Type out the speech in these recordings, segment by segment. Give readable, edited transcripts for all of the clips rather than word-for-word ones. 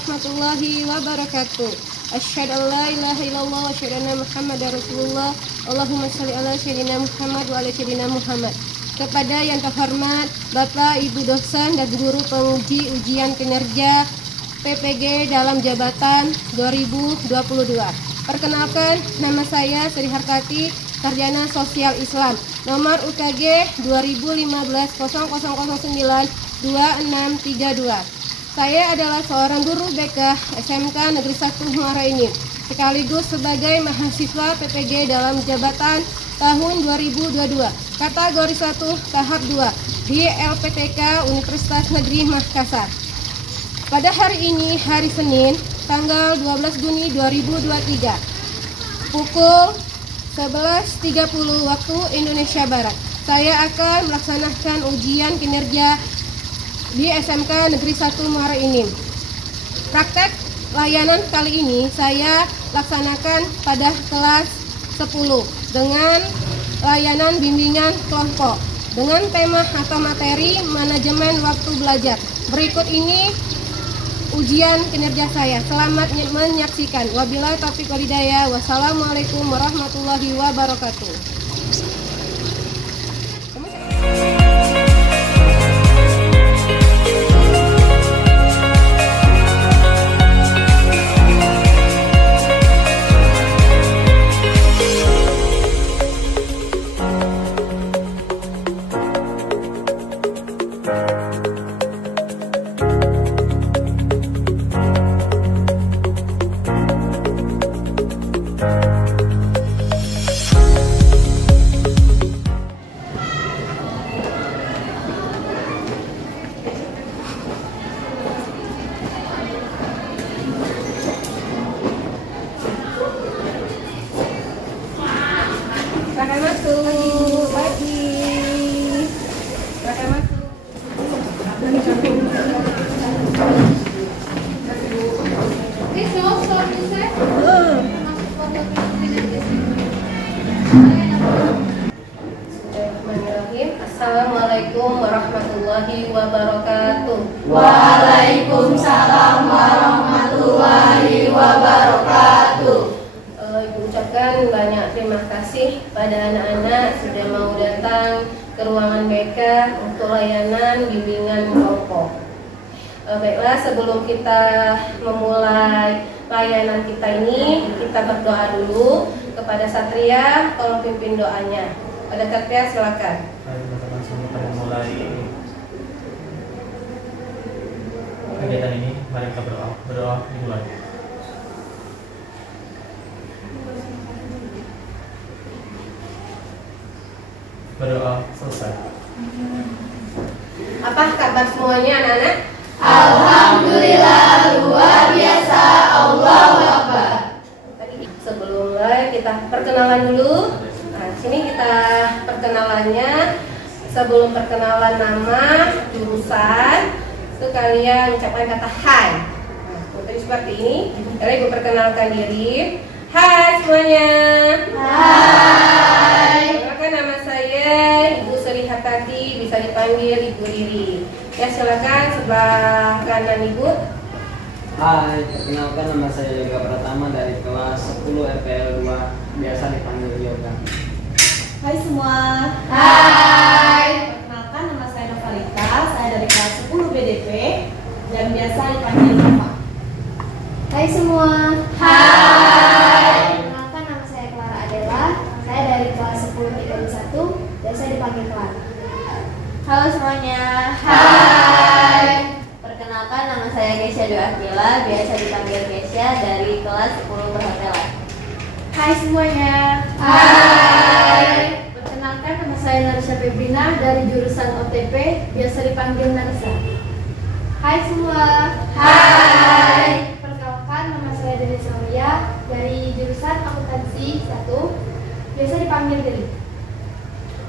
warahmatullahi wabarakatuh. Asyhadu an la ilaha illallah wa asyhadu anna Muhammadar Rasulullah. Allahumma shalli ala sayyidina Muhammad wa ala sayyidina Muhammad. Kepada yang terhormat Bapak, Ibu dosen dan guru penguji ujian kinerja PPG dalam jabatan 2022. Perkenalkan, nama saya Sri Hartati, Sarjana Sosial Islam, nomor UKG 2015-0009-2632. Saya adalah seorang guru BK SMK Negeri 1 Muara Enim, sekaligus sebagai mahasiswa PPG dalam jabatan tahun 2022, kategori 1 tahap 2 di LPTK Universitas Negeri Makassar. Pada hari ini, hari Senin, tanggal 12 Juni 2023, pukul 11.30 waktu Indonesia Barat, saya akan melaksanakan ujian kinerja di SMK Negeri 1 Muara Enim. Praktek layanan kali ini saya laksanakan pada kelas 10 dengan layanan bimbingan kelompok dengan tema atau materi manajemen waktu belajar. Berikut ini ujian kinerja saya. Selamat menyaksikan. Wabillahi taufiq wal hidayah. Wassalamualaikum warahmatullahi wabarakatuh. Assalamualaikum warahmatullahi wabarakatuh. Waalaikumsalam warahmatullahi wabarakatuh. Ibu ucapkan banyak terima kasih pada anak-anak sudah mau datang ke ruangan BK untuk layanan bimbingan kelompok. Baiklah, sebelum kita memulai layanan kita ini, kita berdoa dulu kepada Satria. Tolong pimpin doanya. Pada Satria, silakan. Pada mulai kegiatan ini, mari kita berdoa dimulai. Berdoa selesai. Apa kabar semuanya anak-anak? Alhamdulillah, luar biasa. Allahu Akbar. Sebelum mulai kita perkenalan dulu. Nah, sini kita perkenalannya. Sebelum perkenalan nama, jurusan, itu kalian ucapkan kata hai. Nah, seperti ini. Jadi ibu perkenalkan diri. Hai semuanya. Hai. Perkenalkan nama saya Ibu Sri Hartati, bisa dipanggil Ibu Riri. Ya, silakan sebelah kanan Ibu. Hai, perkenalkan nama saya Yoga Pratama dari kelas 10 RPL 2, biasa dipanggil Yoga. Hai semua. Hai. Perkenalkan nama saya Novalita, saya dari kelas 10 BDP dan biasa dipanggil Nova. Hai semua. Hai. Perkenalkan nama saya Clara Adela, saya dari kelas 10 IPB 1 dan saya dipanggil Clara. Halo semuanya. Hai. Perkenalkan nama saya Gesya Dwi Akila, biasa dipanggil Gesya dari kelas 10 perhotelan. Hai semuanya. Hai. Perkenalkan nama saya Narisha Febrina dari jurusan OTP, biasa dipanggil Narisa. Hai semua. Hai. Perkenalkan nama saya Denis Aulia dari jurusan akuntansi 1, biasa dipanggil Deli.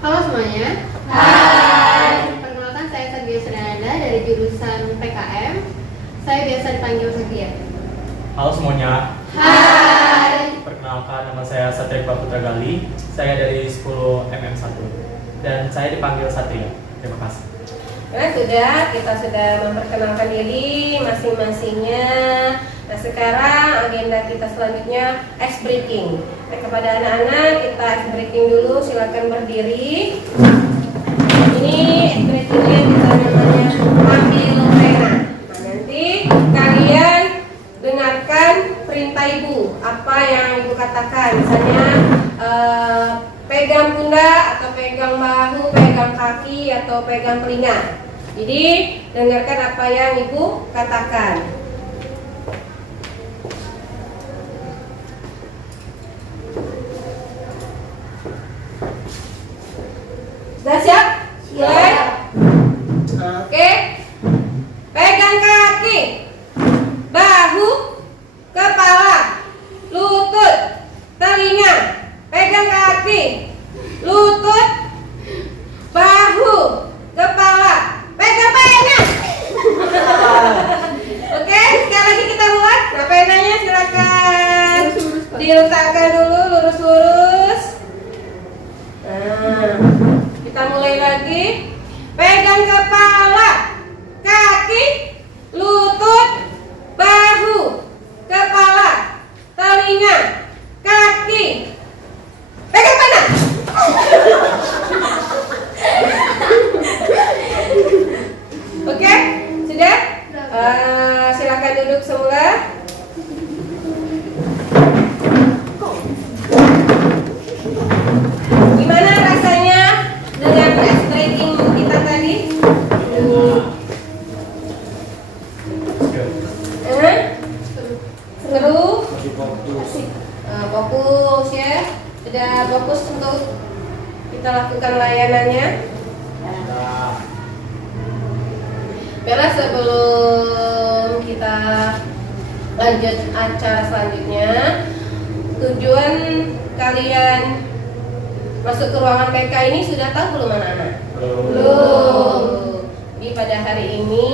Halo semuanya. Hai. Perkenalkan saya Satria Srenanda dari jurusan PKM. Saya biasa dipanggil Satria. Halo semuanya. Hai. Perkenalkan nama saya Satria Putra Gali. Saya dari 10 MM1 dan saya dipanggil Satria. Terima kasih. Nah, kita sudah memperkenalkan diri masing-masingnya. Nah, sekarang agenda kita selanjutnya ice breaking. Nah, kepada anak-anak kita ice breaking dulu, silakan berdiri. Ini ice breakingnya kita namanya ambil pena. Nah, nanti kalian dengarkan perintah ibu, apa yang ibu katakan, misalnya pegang pundak atau pegang bahu, pegang kaki atau pegang telinga. Jadi dengarkan apa yang ibu katakan. Sudah siap? Mulai. Oke. Pegang kaki, bahu, kepala, lutut, telinga. Pegang kaki, lutut, bahu, kepala. Pegang pena. Oke, sekali lagi kita buat. Nah, penanya silakan diletakkan dulu lurus-lurus. Nah, kita mulai lagi. Pegang kepala, kaki, lutut, bahu, kepala, telinga, kaki. Pegang pena. Oke, sudah? Silakan duduk semula. Gimana rasanya dengan ice breaking kita tadi? Seru? Fokus ya. Sudah fokus untuk kita lakukan layanannya. Bella, sebelum kita lanjut acara selanjutnya, tujuan kalian masuk ke ruangan PK ini sudah tahu belum anak-anak? Belum. Jadi pada hari ini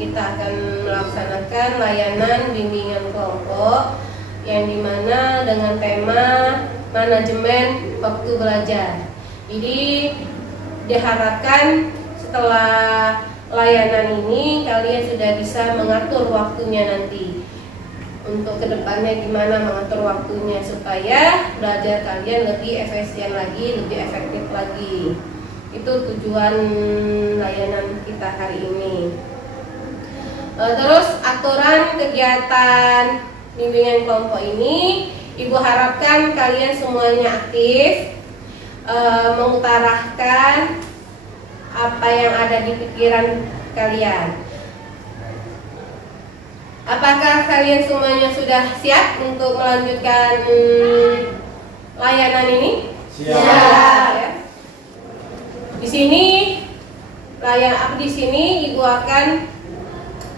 kita akan melaksanakan layanan bimbingan kelompok yang dimana dengan tema manajemen waktu belajar. Jadi diharapkan setelah layanan ini kalian sudah bisa mengatur waktunya nanti. Untuk kedepannya gimana mengatur waktunya supaya belajar kalian lebih efisien lagi, lebih efektif lagi. Itu tujuan layanan kita hari ini. Terus aturan kegiatan bimbingan kelompok ini, ibu harapkan kalian semuanya aktif, mengutarakan apa yang ada di pikiran kalian. Apakah kalian semuanya sudah siap untuk melanjutkan layanan ini? Siap. Ya. Di sini ibu akan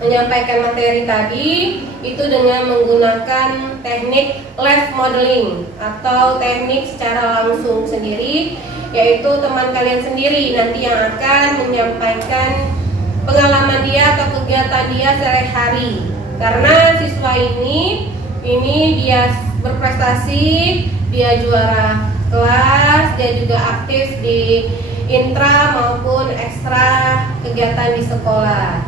menyampaikan materi tadi itu dengan menggunakan teknik live modeling atau teknik secara langsung sendiri, yaitu teman kalian sendiri nanti yang akan menyampaikan pengalaman dia atau kegiatan dia sehari-hari. Karena siswa ini dia berprestasi, dia juara kelas, dia juga aktif di intra maupun ekstra kegiatan di sekolah.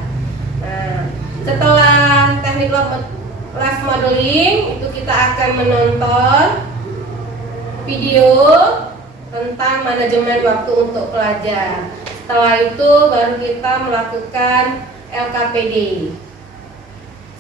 Nah, setelah teknik live modeling itu kita akan menonton video tentang manajemen waktu untuk pelajar. Setelah itu baru kita melakukan LKPD.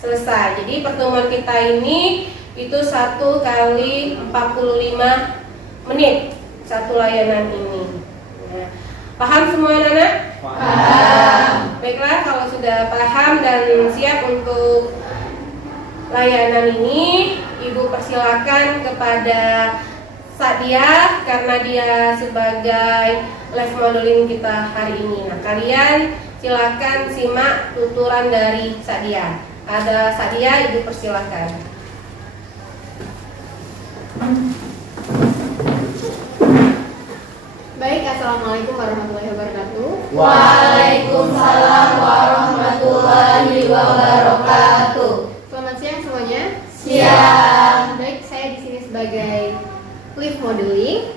Selesai. Jadi pertemuan kita ini itu 1 kali 45 menit satu layanan ini. Ya. Paham semua anak-anak? Paham. Baiklah, kalau sudah paham dan siap untuk layanan ini, ibu persilakan kepada Sadia karena dia sebagai live modeling kita hari ini. Nah, kalian silakan simak tuturan dari Sadia. Ada Sadia, ibu persilakan. Baik, assalamualaikum warahmatullahi wabarakatuh. Waalaikumsalam warahmatullahi wabarakatuh. Selamat siang semuanya. Siang. Baik, saya di sini sebagai live modeling.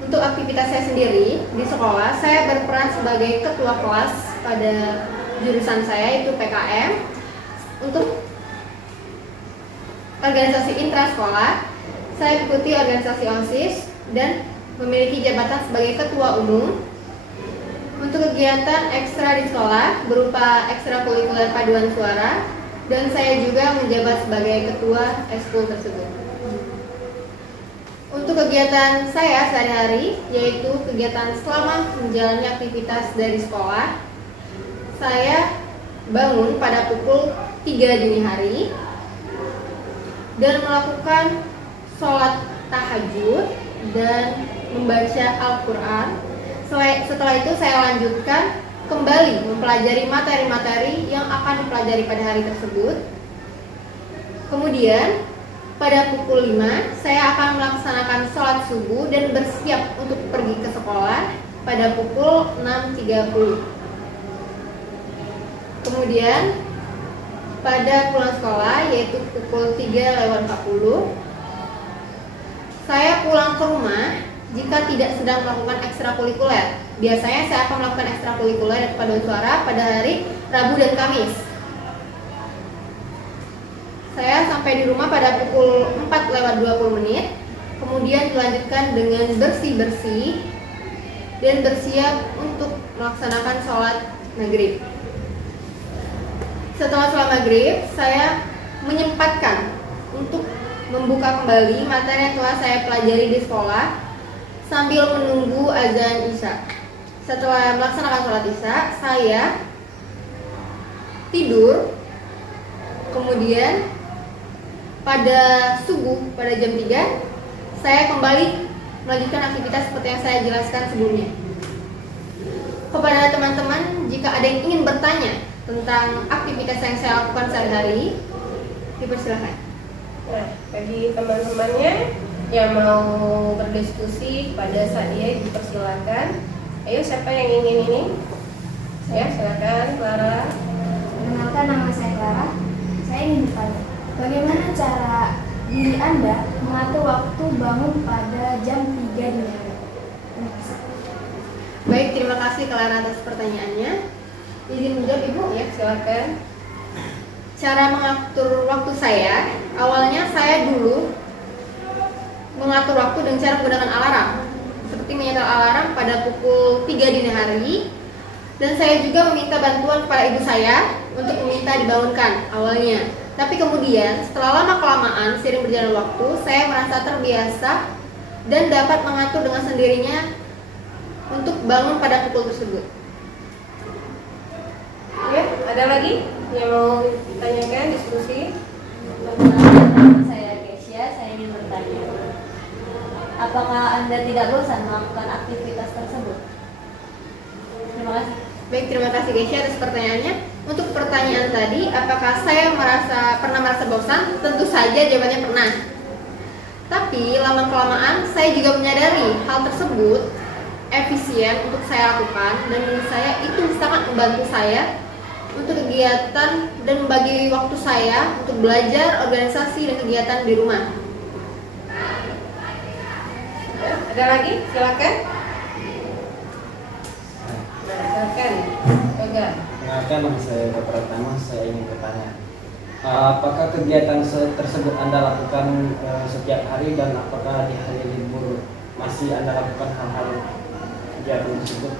Untuk untuk aktivitas saya sendiri di sekolah, saya berperan sebagai ketua kelas pada jurusan saya, yaitu PKM. Untuk organisasi intrasekolah, saya ikuti organisasi OSIS dan memiliki jabatan sebagai ketua umum. Untuk kegiatan ekstra di sekolah berupa ekstrakurikuler paduan suara, dan saya juga menjabat sebagai ketua ekskul tersebut. Untuk kegiatan saya sehari-hari, yaitu kegiatan selama menjalani aktivitas dari sekolah, saya bangun pada pukul 3 dini hari dan melakukan sholat tahajud dan membaca Al-Quran. Setelah itu saya lanjutkan kembali mempelajari materi-materi yang akan dipelajari pada hari tersebut. Kemudian pada pukul 5 saya akan melaksanakan sholat subuh dan bersiap untuk pergi ke sekolah pada pukul 6.30. Kemudian pada pulang sekolah, yaitu pukul 3:40, saya pulang ke rumah jika tidak sedang melakukan ekstrakurikuler. Biasanya saya akan melakukan ekstrakurikuler paduan suara pada hari Rabu dan Kamis. Saya sampai di rumah pada pukul 4:20, kemudian dilanjutkan dengan bersih-bersih dan bersiap untuk melaksanakan sholat maghrib. Setelah sholat maghrib, saya menyempatkan untuk membuka kembali materi yang telah saya pelajari di sekolah sambil menunggu azan Isya. Setelah melaksanakan sholat Isya, saya tidur. Kemudian pada subuh, pada jam 3, saya kembali melanjutkan aktivitas seperti yang saya jelaskan sebelumnya. Kepada teman-teman, jika ada yang ingin bertanya tentang aktivitas yang saya lakukan sehari-hari, dipersilakan. Nah, bagi teman-temannya yang mau berdiskusi pada Sadia, dipersilakan. Ayo, siapa yang ingin ini? Ya, silakan, Clara. Perkenalkan, nama saya Clara. Saya ingin bertanya, bagaimana cara diri Anda mengatur waktu bangun pada jam 3 dini hari? Terima kasih. Baik, terima kasih Clara atas pertanyaannya. Izin menjawab, Ibu? Ya, silakan. Cara mengatur waktu saya, awalnya saya dulu mengatur waktu dengan cara menggunakan alarm, seperti menyetel alarm pada pukul 3 dini hari. Dan saya juga meminta bantuan kepada ibu saya untuk meminta dibangunkan awalnya. Tapi kemudian setelah lama-kelamaan seiring berjalan waktu, saya merasa terbiasa dan dapat mengatur dengan sendirinya untuk bangun pada pukul tersebut. Ya, ada lagi yang mau ditanyakan, diskusi? Nama saya Kesia, saya ingin bertanya, apakah Anda tidak bosan melakukan aktivitas tersebut? Terima kasih. Baik, terima kasih Kesia atas pertanyaannya. Untuk pertanyaan tadi, apakah saya pernah merasa bosan? Tentu saja jawabannya pernah. Tapi lama-kelamaan saya juga menyadari hal tersebut efisien untuk saya lakukan, dan menurut saya itu sangat membantu saya untuk kegiatan dan membagi waktu saya untuk belajar, organisasi, dan kegiatan di rumah. Ya, ada lagi? Silakan. Nah, silakan. Yoga. Perkenalkan, nama saya Yoga Pratama. Saya ingin bertanya, apakah kegiatan tersebut Anda lakukan setiap hari, dan apakah di hari libur masih Anda lakukan hal-hal kegiatan tersebut?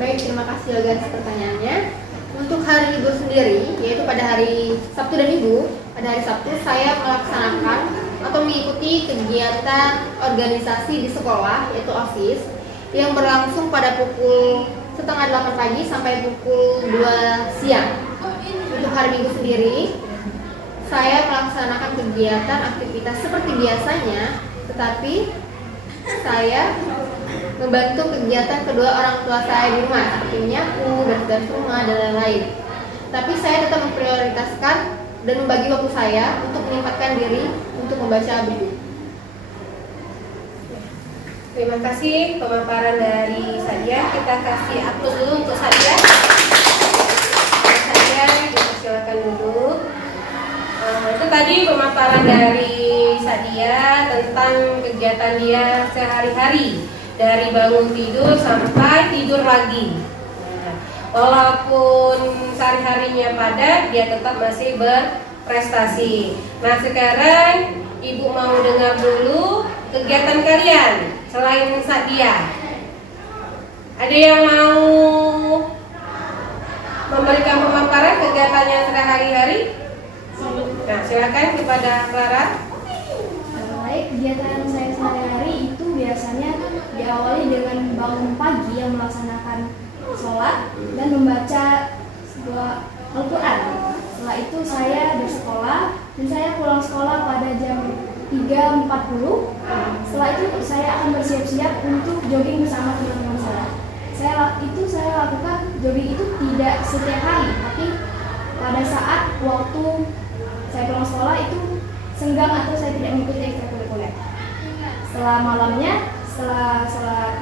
Baik, terima kasih Yoga atas pertanyaannya. Untuk hari libur sendiri, yaitu pada hari Sabtu dan Minggu, pada hari Sabtu saya melaksanakan atau mengikuti kegiatan organisasi di sekolah, yaitu OSIS, yang berlangsung pada pukul 7:30 pagi sampai pukul 2 siang. Untuk hari Minggu sendiri, saya melaksanakan kegiatan aktivitas seperti biasanya, tetapi saya membantu kegiatan kedua orang tua saya di rumah, seperti menyapu, beres-beres rumah, dan lain-lain. Tapi saya tetap memprioritaskan dan membagi waktu saya untuk menyempatkan diri untuk membaca buku. Terima kasih pemaparan dari Sadia. Kita kasih aplaus dulu untuk Sadia. Sadia, dipersilakan dulu. Itu tadi pemaparan dari Sadia tentang kegiatan dia sehari-hari dari bangun tidur sampai tidur lagi. Nah, walaupun sehari-harinya padat, dia tetap masih berprestasi. Nah, sekarang Ibu mau dengar dulu kegiatan kalian selain Sadia. Ada yang mau memberikan pemaparan kegiatannya sehari-hari? Nah, silakan kepada Clara. Baik, kegiatan saya sehari-hari itu biasanya diawali dengan bangun pagi yang melaksanakan sholat dan membaca sebuah Al-Quran. Setelah itu saya bersekolah dan saya pulang sekolah pada jam 3.40. Setelah itu saya akan bersiap-siap untuk jogging bersama teman-teman saya. Saya lakukan jogging itu tidak setiap hari, tapi pada saat waktu saya pulang sekolah itu senggang atau saya tidak mengikuti ekstrakurikuler. Setelah malamnya, setelah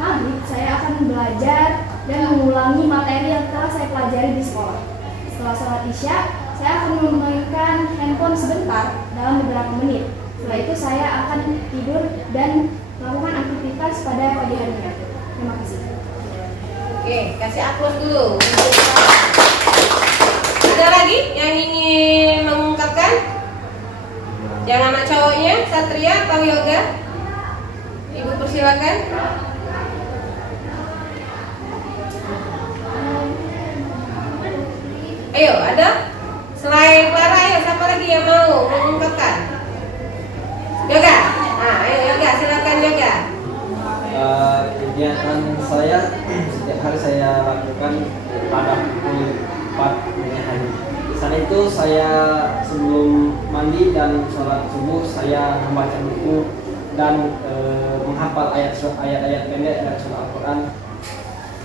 maghrib, saya akan belajar dan mengulangi materi yang telah saya pelajari di sekolah. Setelah sholat isya, saya akan memainkan handphone sebentar dalam beberapa menit. Setelah itu saya akan tidur dan melakukan aktivitas pada pagi harinya. Terima kasih. Oke, kasih aplaus dulu. Ada lagi yang ingin mengungkapkan? Yang anak cowoknya, Satria atau Yoga? Ibu persilakan. Ayo, ada? Selain Clara, ayo siapa lagi yang mau mengungkapkan? Yoga. Nah, ayo Yoga, silakan Yoga. Kegiatan saya setiap hari saya lakukan pada pukul 4 dini hari. Saat itu saya sebelum mandi dan sholat subuh saya membaca buku dan menghafal ayat-ayat pendek dari surah Al-Quran.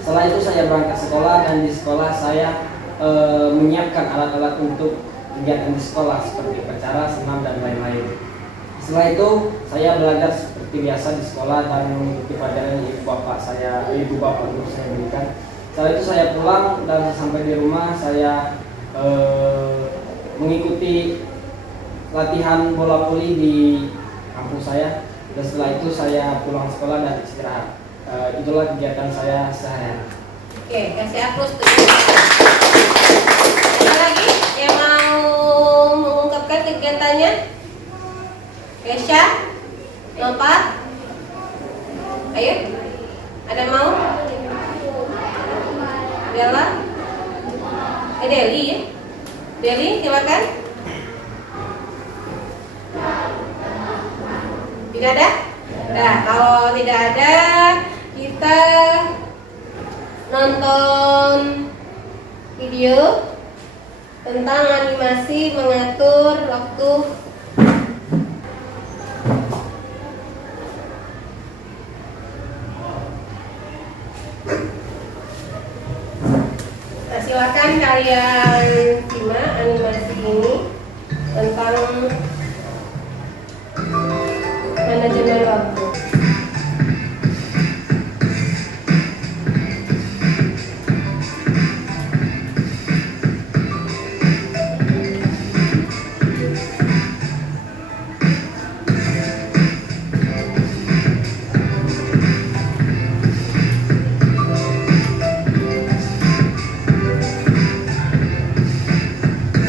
Setelah itu saya berangkat sekolah dan di sekolah saya menyiapkan alat-alat untuk kegiatan di sekolah seperti upacara, senam dan lain-lain. Setelah itu saya belajar seperti biasa di sekolah dan mengikuti pelajaran ibu bapak guru saya berikan. Setelah itu saya pulang dan sampai di rumah saya mengikuti latihan bola voli di kampus saya. Dan setelah itu saya pulang sekolah dan istirahat. Itulah kegiatan saya sehari-hari. Oke, kasih aplaus tuh. Ada lagi yang mau mengungkapkan kegiatannya? Kesha? Lompat? Ayo. Ada mau? Bella? Deli ya? Deli, silakan. Tidak ada? Nah, kalau tidak ada, kita nonton video tentang animasi mengatur waktu. Nah, silakan kalian simak animasi ini tentang manajemen waktu.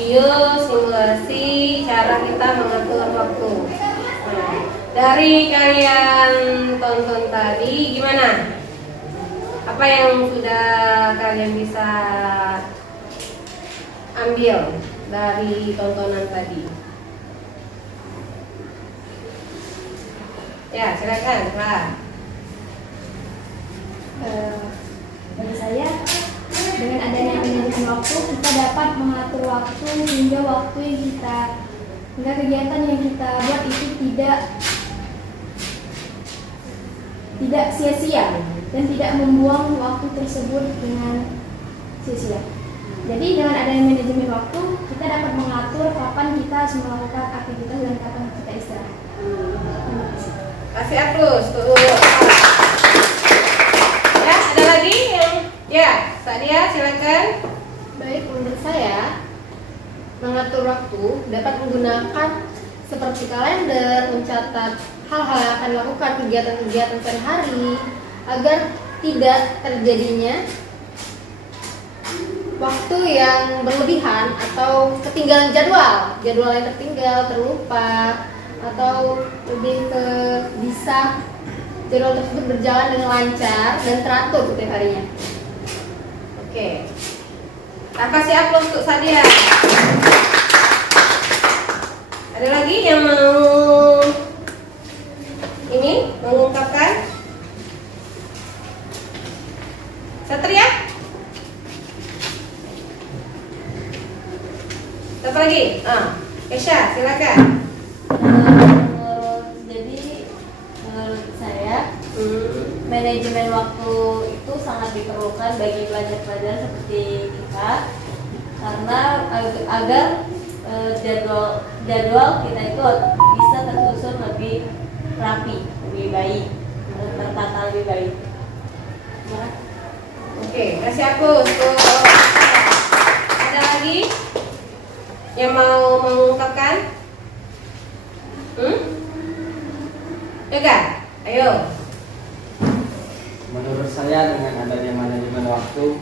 Video simulasi cara kita mengatur waktu. Nah, dari kalian tonton tadi gimana? Apa yang sudah kalian bisa ambil dari tontonan tadi? Ya, silakan, Pak. Bagi saya, dengan adanya manajemen waktu, kita dapat mengatur waktu hingga kegiatan yang kita buat itu tidak sia-sia dan tidak membuang waktu tersebut dengan sia-sia. Jadi dengan adanya manajemen waktu, kita dapat mengatur kapan kita harus melakukan aktivitas dan kapan kita istirahat. Terima kasih. Kasih aplaus tuh. Ya, ada lagi yang Sadia, silakan. Baik, menurut saya mengatur waktu dapat menggunakan seperti kalender, mencatat hal-hal yang akan dilakukan, kegiatan-kegiatan sehari-hari, agar tidak terjadinya waktu yang berlebihan atau ketinggalan jadwal yang tertinggal, terlupa, atau lebih ke bisa jadwal tersebut berjalan dengan lancar dan teratur setiap harinya. Oke. Kita kasih aplaus untuk Sadia. Ada lagi yang mau ini mengungkapkan? Satria? Satu lagi? Kesha, silakan. Jadi menurut saya manajemen waktu itu sangat diperlukan bagi pelajar-pelajar seperti kita, karena agar jadwal kita itu bisa tersusun lebih rapi, lebih baik, tertata lebih baik. Oke, kasih aku. Ada lagi yang mau mengungkapkan? Yoga, ayo. Menurut saya dengan adanya manajemen waktu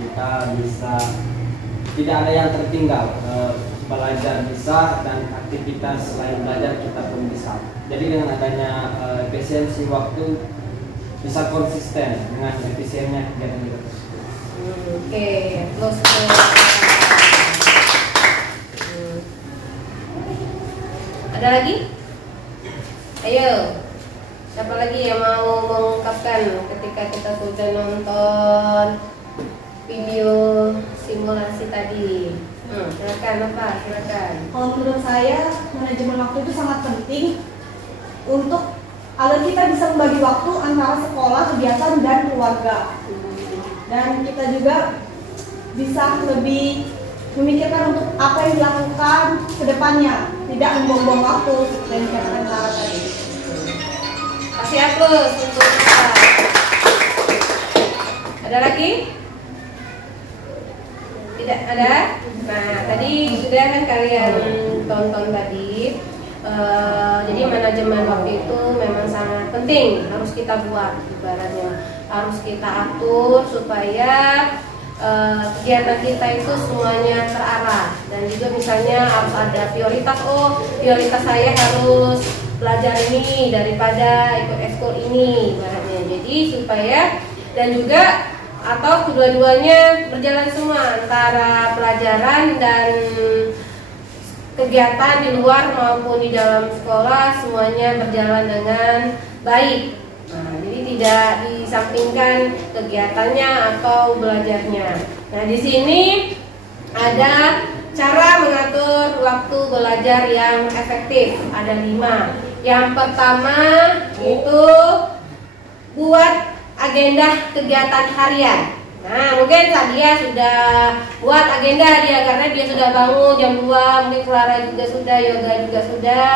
kita bisa tidak ada yang tertinggal, belajar bisa dan aktivitas selain belajar kita pun bisa. Jadi dengan adanya efisiensi waktu bisa konsisten dengan efisiennya kegiatan kita tersebut. Oke, terus ada lagi? Ayo. Siapa lagi yang mau mengungkapkan ketika kita sudah nonton video simulasi tadi? Silakan apa? Silakan. Kalau menurut saya manajemen waktu itu sangat penting untuk agar kita bisa membagi waktu antara sekolah, kegiatan dan keluarga. Dan kita juga bisa lebih memikirkan untuk apa yang dilakukan ke depannya, tidak membuang-buang waktu seperti yang dikatakan Clara tadi. Kasih aplaus untuk kita. Ada lagi? Tidak ada? Nah, tadi sudah kan kalian tonton tadi. Jadi manajemen waktu itu memang sangat penting, harus kita buat, ibaratnya harus kita atur supaya kegiatan kita itu semuanya terarah, dan juga misalnya harus ada prioritas. Prioritas saya harus belajar ini daripada ikut ekskul ini, ibaratnya. Jadi supaya dan juga atau kedua-duanya berjalan semua, antara pelajaran dan kegiatan di luar maupun di dalam sekolah semuanya berjalan dengan baik. Nah, jadi tidak disampingkan kegiatannya atau belajarnya. Nah, di sini ada cara mengatur waktu belajar yang efektif. Ada 5. Yang pertama itu buat agenda kegiatan harian. Nah, mungkin Sadia sudah buat agenda dia karena dia sudah bangun jam 2, mungkin Clara juga sudah, Yoga juga sudah,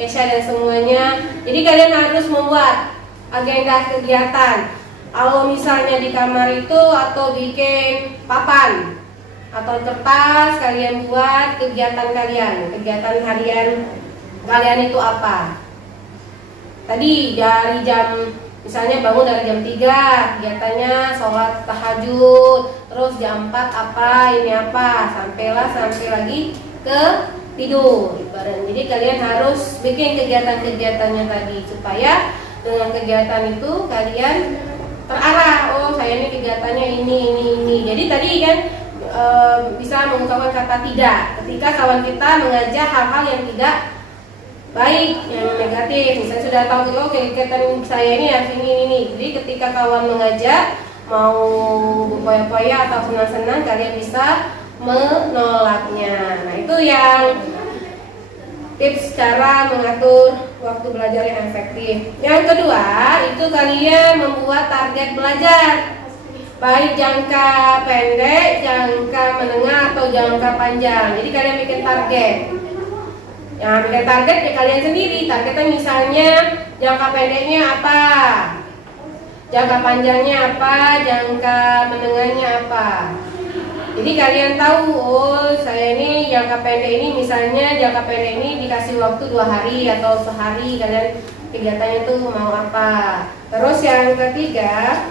Esha dan semuanya. Jadi kalian harus membuat agenda kegiatan. Kalau misalnya di kamar itu atau bikin papan atau kertas, kalian buat kegiatan kalian, kegiatan harian kalian itu apa. Tadi dari jam, misalnya bangun dari jam 3, kegiatannya sholat tahajud, terus jam 4 apa, ini apa, sampai lagi ke tidur, ibarat. Jadi kalian harus bikin kegiatan-kegiatannya tadi supaya dengan kegiatan itu kalian terarah. Oh, saya ini kegiatannya ini. Jadi tadi kan bisa mengungkapkan kata tidak ketika kawan kita mengajak hal-hal yang tidak baik, yang negatif. Misalnya sudah tahu oh kegiatan saya ini harus ini. Jadi ketika kawan mengajak mau berpoya-poya atau senang-senang, kalian bisa menolaknya. Nah, itu yang tips cara mengatur waktu belajar yang efektif. Yang kedua, itu kalian membuat target belajar, baik jangka pendek, jangka menengah, atau jangka panjang. Jadi kalian bikin target. Yang bikin target ya kalian sendiri. Targetnya misalnya jangka pendeknya apa, jangka panjangnya apa, jangka menengahnya apa. Jadi kalian tahu, oh saya ini jangka pendek ini, misalnya jangka pendek ini dikasih waktu 2 hari atau sehari, kalian kegiatannya tuh mau apa. Terus yang ketiga,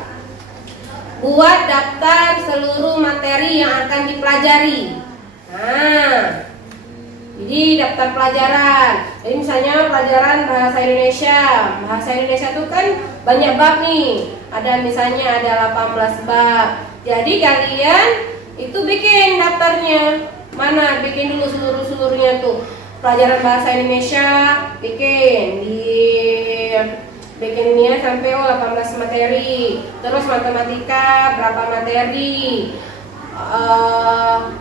buat daftar seluruh materi yang akan dipelajari. Nah, jadi daftar pelajaran. Jadi misalnya pelajaran bahasa Indonesia. Bahasa Indonesia itu kan banyak bab nih. Ada misalnya ada 18 bab. Jadi kalian itu bikin daftarnya. Mana? Bikin dulu seluruhnya tuh. Pelajaran bahasa Indonesia bikin bikinnya sampai 18 materi. Terus matematika berapa materi?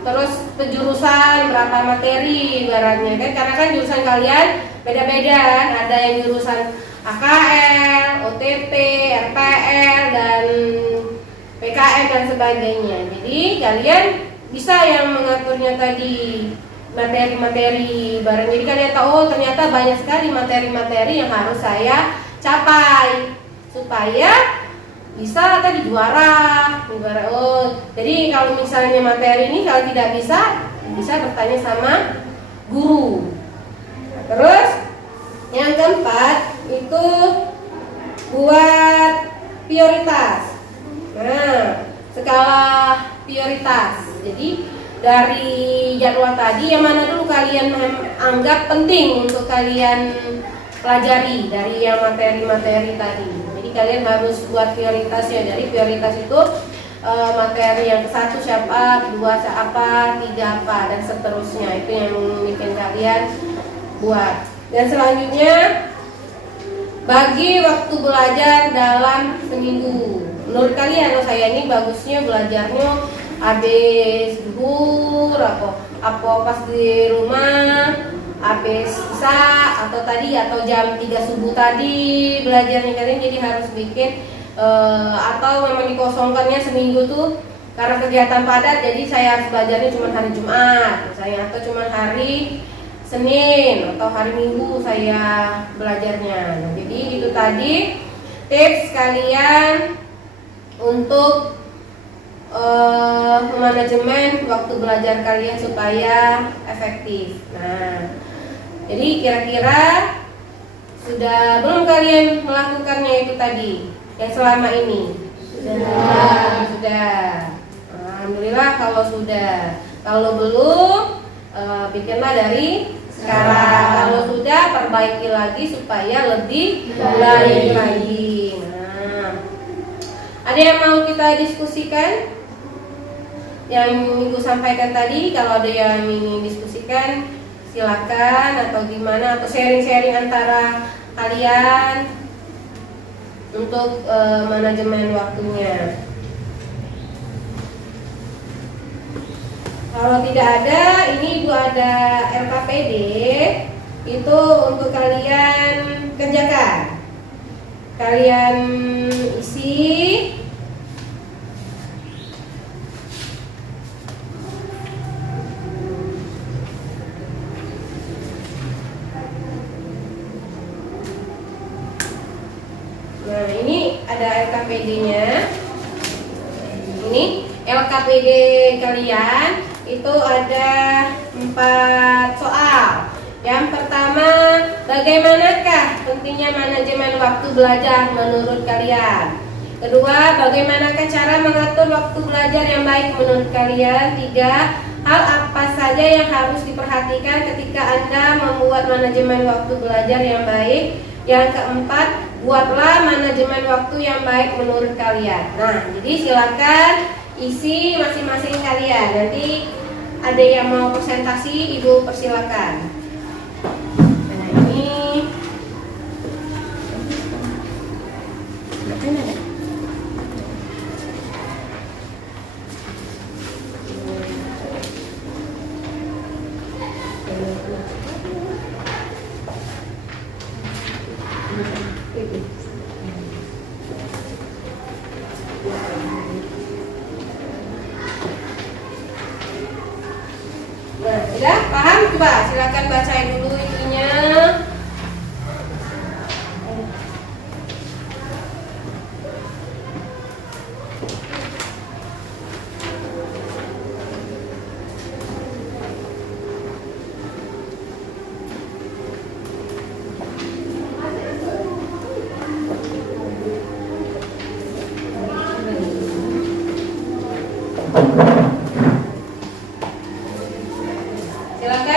Terus penjurusan berapa materi ibaratnya kan, karena kan jurusan kalian beda-beda kan, ada yang jurusan AKL, OTP, RPL dan PKM dan sebagainya. Jadi kalian bisa yang mengaturnya tadi materi-materi bareng. Jadi kalian tahu, oh ternyata banyak sekali materi-materi yang harus saya capai supaya bisa tadi juara. Oh, jadi kalau misalnya materi ini kalau tidak bisa bertanya sama guru. Nah, terus yang keempat itu buat prioritas. Nah, skala prioritas. Jadi dari jadwal tadi yang mana dulu kalian anggap penting untuk kalian pelajari dari yang materi-materi tadi. Jadi kalian harus buat prioritasnya. Dari prioritas itu materi yang ke-1 siapa, 2 siapa, 3 apa, dan seterusnya. Itu yang bikin kalian buat. Dan selanjutnya bagi waktu belajar dalam seminggu. Menurut kalian, saya ini bagusnya belajarnya habis zuhur apa pas di rumah, habis isa atau jam 3 subuh tadi belajarnya kalian. Jadi harus bikin atau memang dikosongkannya seminggu tuh karena kegiatan padat. Jadi saya harus belajarnya cuma hari Jumat misalnya, atau cuma hari Senin atau hari Minggu saya belajarnya. Nah, jadi itu tadi tips kalian untuk memanajemen waktu belajar kalian supaya efektif. Nah, jadi kira-kira sudah belum kalian melakukannya itu tadi yang selama ini? Sudah. Alhamdulillah kalau sudah. Kalau belum, bikinlah dari sekarang. Kalau sudah, perbaiki lagi supaya lebih baik lagi. Nah, ada yang mau kita diskusikan? Yang Ibu sampaikan tadi, kalau ada yang ingin diskusikan silakan, atau gimana, atau sharing-sharing antara kalian untuk manajemen waktunya. Kalau tidak ada, ini Ibu ada LKPD, itu untuk kalian kerjakan. Kalian isi. Nah, ini ada LKPD-nya. Ini LKPD kalian itu ada 4 soal. Yang pertama, bagaimanakah pentingnya manajemen waktu belajar menurut kalian? Kedua, bagaimanakah cara mengatur waktu belajar yang baik menurut kalian? 3, hal apa saja yang harus diperhatikan ketika Anda membuat manajemen waktu belajar yang baik? Yang keempat, buatlah manajemen waktu yang baik menurut kalian. Nah, jadi silakan isi masing-masing kalian. Nanti ada yang mau presentasi, Ibu persilakan. Nah, ini nah, sudah paham? Coba silakan bacain dulu intinya.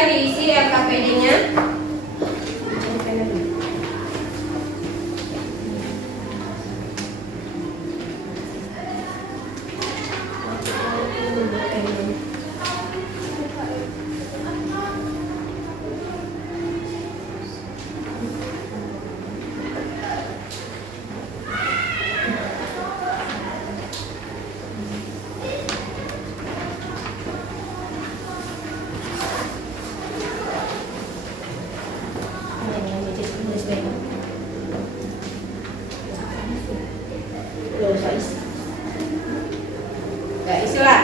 diisi LKPD-nya. Ya, isilah.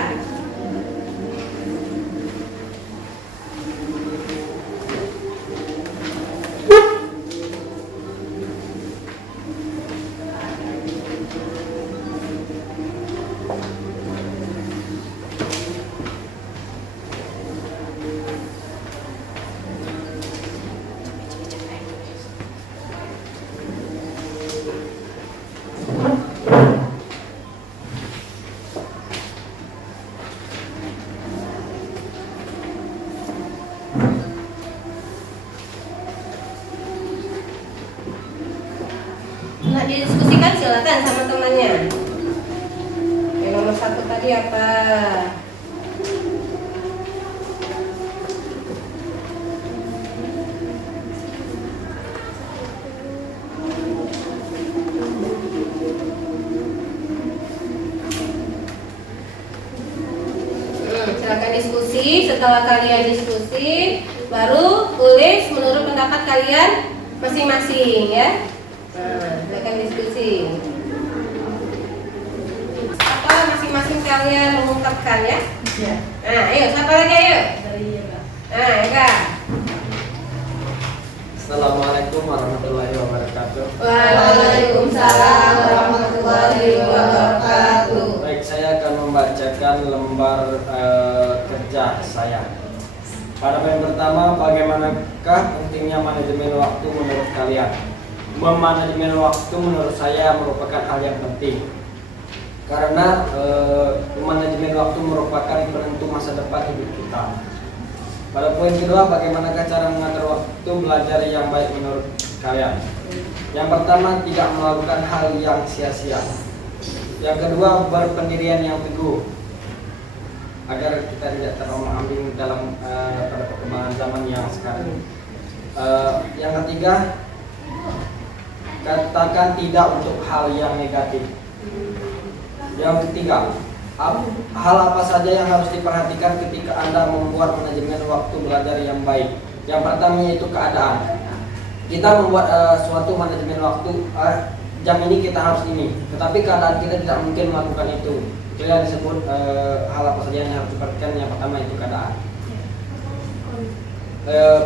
Nah, didiskusikan silakan sama temannya. Yang nomor 1 tadi apa? Silakan diskusi. Setelah kalian diskusi, baru tulis menurut pendapat kalian masing-masing ya. Nah, silakan diskusi. Apa masing-masing kalian mengungkapkan ya? Iya. Nah, ayo siapa lagi ayo? Nah, Eka. Assalamualaikum warahmatullahi wabarakatuh. Waalaikumsalam warahmatullahi wabarakatuh. Baik, saya akan membacakan lembar kerja saya. Pada poin pertama, bagaimanakah pentingnya manajemen waktu menurut kalian? Memanajemen waktu menurut saya merupakan hal yang penting karena manajemen waktu merupakan penentu masa depan hidup kita. Pada poin kedua, bagaimanakah cara mengatur waktu belajar yang baik menurut kalian? Yang pertama, tidak melakukan hal yang sia-sia. Yang kedua, berpendirian yang teguh agar kita tidak terombang-ambing dalam pada perkembangan zaman yang sekarang. Yang ketiga, katakan tidak untuk hal yang negatif. Yang ketiga, hal apa saja yang harus diperhatikan ketika Anda membuat manajemen waktu belajar yang baik. Yang pertama yaitu keadaan. Kita membuat suatu manajemen waktu, jam ini kita harus ini, tetapi keadaan kita tidak mungkin melakukan itu. Jadi disebut hal apa saja yang harus diperhatikan. Yang pertama itu keadaan.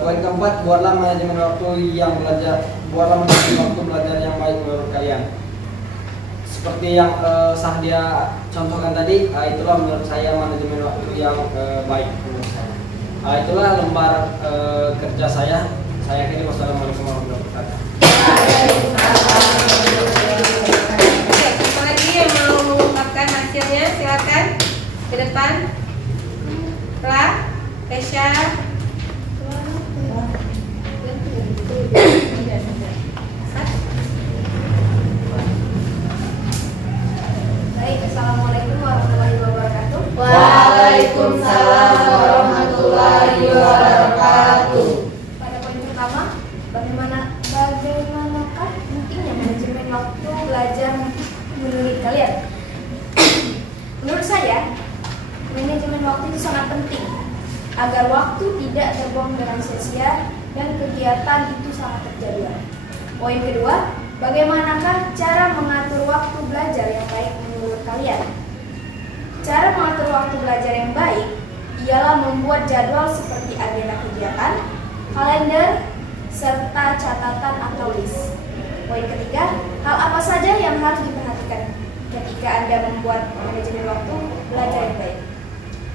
Poin keempat, buatlah manajemen waktu belajar yang baik menurut kalian. Seperti yang Sahdia contohkan tadi, itulah menurut saya manajemen waktu yang baik menurut saya. Itulah lembar kerja saya. Saya akhiri, wassalamualaikum warahmatullahi wabarakatuh. Siapa lagi yang mau mengungkapkan hasilnya? Silakan ke depan. Telah, Tesha. Baik, assalamualaikum warahmatullahi wabarakatuh. Waalaikumsalam warahmatullahi wabarakatuh. Pada poin pertama, bagaimanakah pentingnya manajemen waktu belajar menurut kalian? Menurut saya, manajemen waktu itu sangat penting agar waktu tidak terbuang dengan sia-sia dan kegiatan itu sangat terjadwal. Poin kedua, bagaimanakah cara mengatur waktu belajar yang baik menurut kalian? Cara mengatur waktu belajar yang baik ialah membuat jadwal seperti agenda kegiatan, kalender, serta catatan atau list. Poin ketiga, hal apa saja yang harus diperhatikan ketika Anda membuat manajemen waktu belajar yang baik?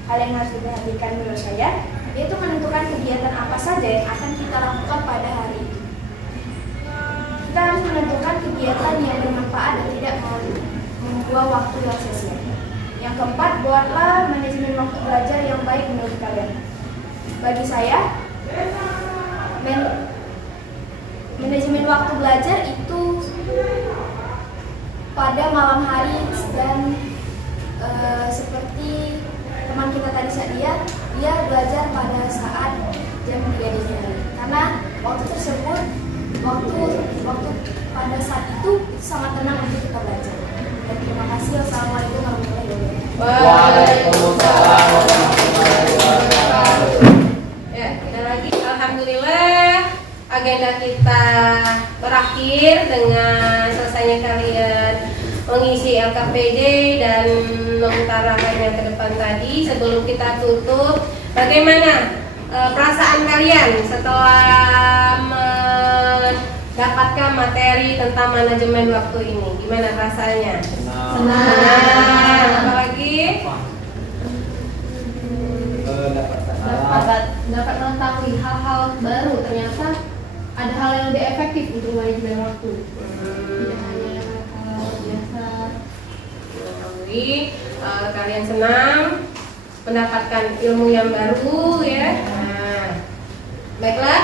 Hal yang harus diperhatikan menurut saya yaitu menentukan kegiatan apa saja yang akan kita lakukan pada hari itu. Kita harus menentukan kegiatan yang bermanfaat dan tidak membuang waktu yang sia-sia. Yang keempat, buatlah manajemen waktu belajar yang baik menurut kalian. Bagi saya, manajemen waktu belajar itu pada malam hari dan seperti teman kita tadi Sadia, dia belajar pada saat jam 3 dini hari karena waktu tersebut waktu pada saat itu sangat tenang untuk kita belajar. Dan terima kasih. Wassalamualaikum warahmatullahi wabarakatuh. Waalaikumsalam warahmatullahi wabarakatuh. Ya, kita lagi. Alhamdulillah agenda kita berakhir dengan selesainya kalian mengisi LKPD dan mengutarakannya ke depan tadi. Sebelum kita tutup, bagaimana perasaan kalian setelah mendapatkan materi tentang manajemen waktu ini? Gimana rasanya? Senang. Apalagi? Dapat mengetahui hal-hal baru. Ternyata ada hal yang lebih efektif untuk manajemen waktu. Tidak hanya hal biasa. Kalian senang mendapatkan ilmu yang baru ya. Nah, baiklah.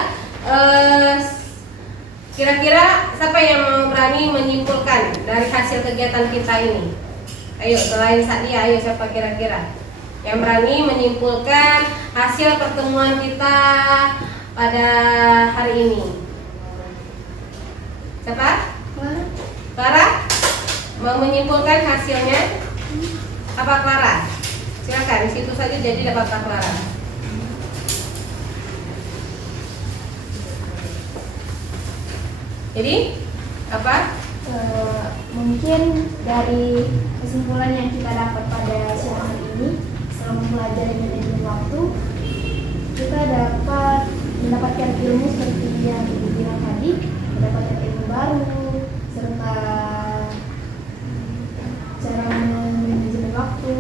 Kira-kira siapa yang mau berani menyimpulkan dari hasil kegiatan kita ini? Ayo, selain Sadia, ayo siapa kira-kira yang berani menyimpulkan hasil pertemuan kita pada hari ini? Siapa? Clara? Mau menyimpulkan hasilnya? Apa Clara? Silakan, di situ saja jadi dapat Clara. Jadi apa? Mungkin dari kesimpulan yang kita dapat pada siang hari ini setelah mempelajari manajemen waktu, kita dapat mendapatkan ilmu seperti yang Ibu bilang tadi, mendapatkan ilmu baru serta cara manajemen waktu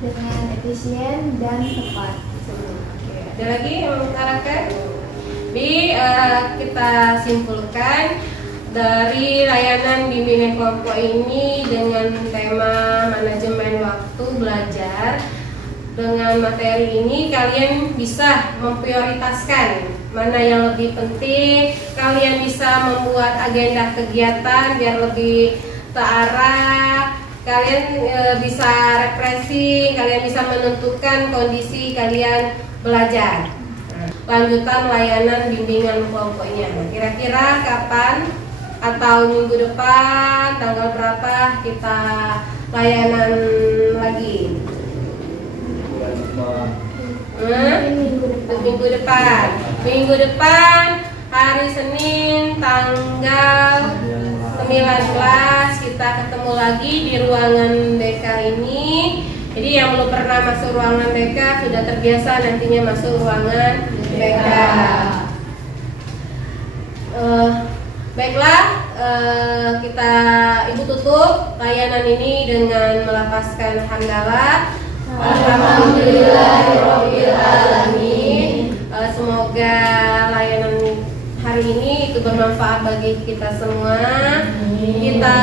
dengan efisien dan tepat. Ada lagi yang mengutarakan? Kita simpulkan dari layanan bimbingan kelompok ini dengan tema manajemen waktu belajar. Dengan materi ini kalian bisa memprioritaskan mana yang lebih penting. Kalian bisa membuat agenda kegiatan biar lebih terarah. Kalian bisa refreshing, kalian bisa menentukan kondisi kalian belajar. Lanjutan layanan bimbingan kelompoknya. Kira-kira kapan atau minggu depan tanggal berapa kita layanan lagi? Minggu depan. Minggu depan hari Senin tanggal 19 kita ketemu lagi di ruangan BK ini. Jadi yang belum pernah masuk ruangan BK sudah terbiasa nantinya masuk ruangan BK. Baiklah, kita Ibu tutup layanan ini dengan melafazkan hamdalah. Alhamdulillahirabbil alamin. Semoga layanan hari ini itu bermanfaat bagi kita semua. Kita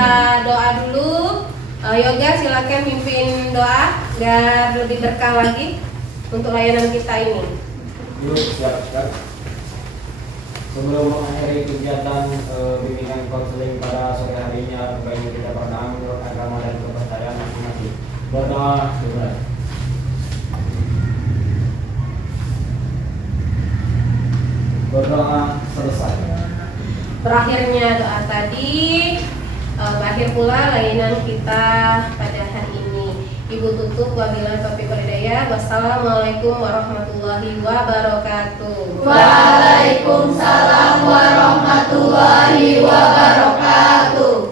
doa dulu. Yoga silakan pimpin doa biar lebih berkah lagi untuk layanan kita ini. Yuk, siap. Sebelum mengakhiri kegiatan bimbingan konseling pada sore harinya, baiknya kita berdoa menurut agama dan kepercayaan masing-masing. Berdoa dimulai. Berdoa selesai. Berakhirnya doa tadi, berakhir pula layanan kita pada hari ini. Ibu tutup wabillahi taufiq wal hidayah. Wassalamualaikum warahmatullahi wabarakatuh. Waalaikumsalam warahmatullahi wabarakatuh.